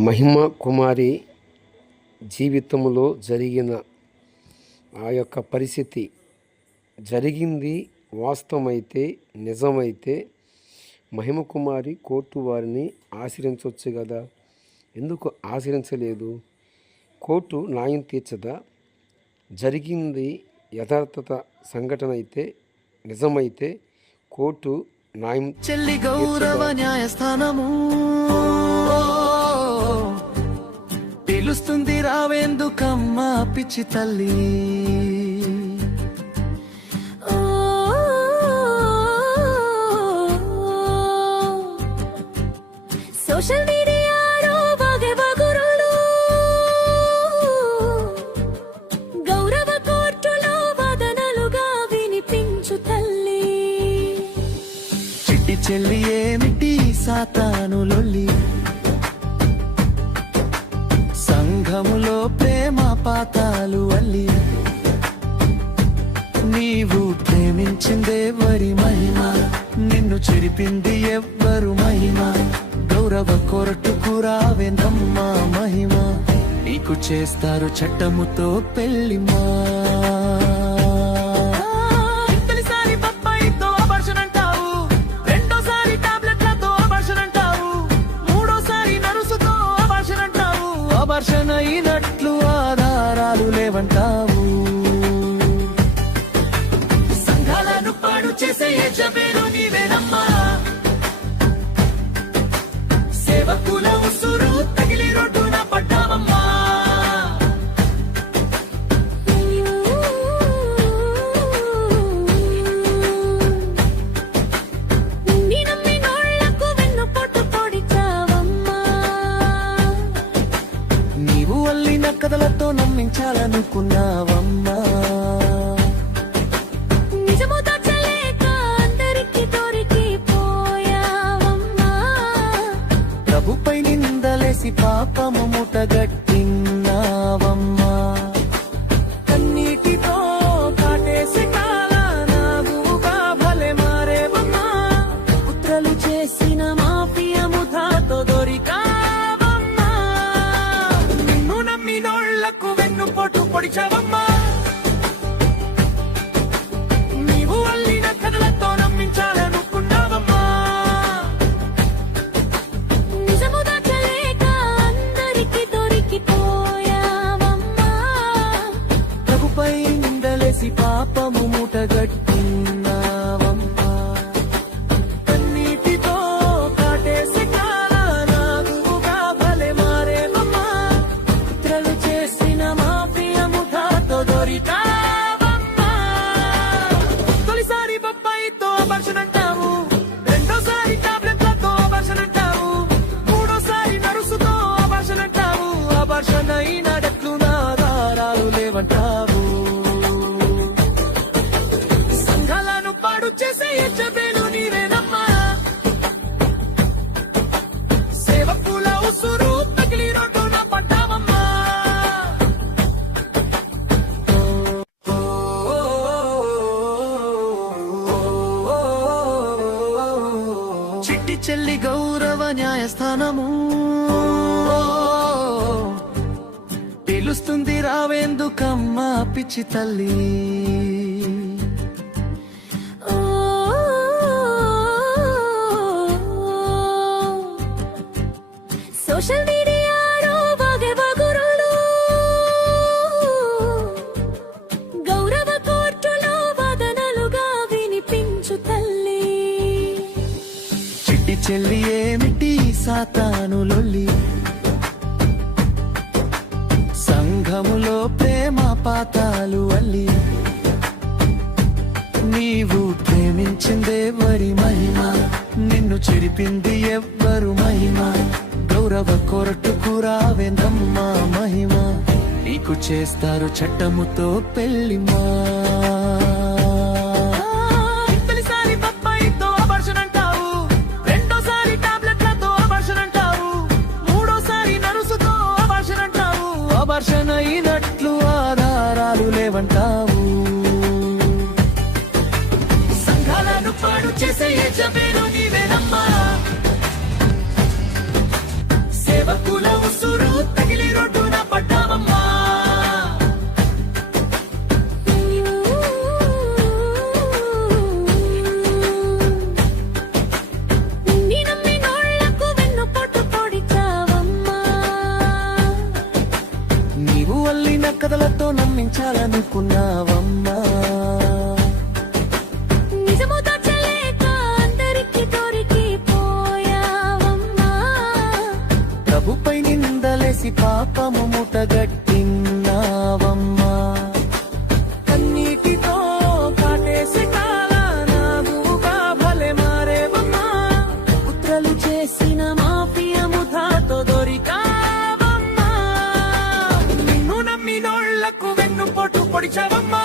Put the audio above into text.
మహిమ కుమారి జీవితంలో జరిగిన ఆ యొక్క పరిస్థితి జరిగింది వాస్తవమైతే నిజమైతే మహిమ కుమారి కోర్టు వారిని ఆశ్రయించవచ్చు కదా? ఎందుకు ఆశ్రయించలేదు? కోర్టు న్యాయం తీర్చదా? జరిగింది యథార్థత సంఘటన అయితే నిజమైతే కోర్టు న్యాయం చెల్లి గౌరవ న్యాయస్థానము. పిలుస్తుంది రావేందుకమ్మా పిచ్చి తల్లి? సోషల్ మీడియాలో బగురులు గౌరవ కోర్టులో వాదనలుగా వినిపించు తల్లి. చిట్టి చెల్లి ఏమిటి సాతాను లొల్లి? ప్రేమించిందెవరి మహిమ. నిన్ను చెరిపింది ఎవ్వరు మహిమ. గౌరవ కొరటుకు రావేందమ్మా మహిమ. నీకు చేస్తారు చట్టముతో పెళ్ళిమా సంఘాలను పాడు చేసే యజమేను నీవేనమ్మా సేవకుల ఉసురు తగిలి రోడ్డున పడ్డావమ్మా. నీ నమ్మి నిందలేసి పాపము ముటగట్టి చెల్లి గౌరవ న్యాయస్థానము. పిలుస్తుంది రావేందుకమ్మా పిచ్చి తల్లి. సోషల్ చెల్లి ఏమిటి సాతాను లొల్లి సంఘములో ప్రేమ పాతాలు అల్లి. నీవు ప్రేమించిందే వరి మహిమ నిన్ను చెరిపింది ఎవ్వరు మహిమ. గౌరవ కొరటుకు రావేందమ్మా మహిమ నీకు చేస్తారు చట్టముతో పెళ్ళిమా அவன் காவல் వర్ణించాలనుకున్నావమ్మా ప్రభుపై నిందలేసి పాపము ముటగట్టిన్నావమ్మా కన్నీటితో కాటేసి కాలా నా భూగా భలే మారేవమ్మా. కుట్రలు చేసిన మా படிச்சவம்மா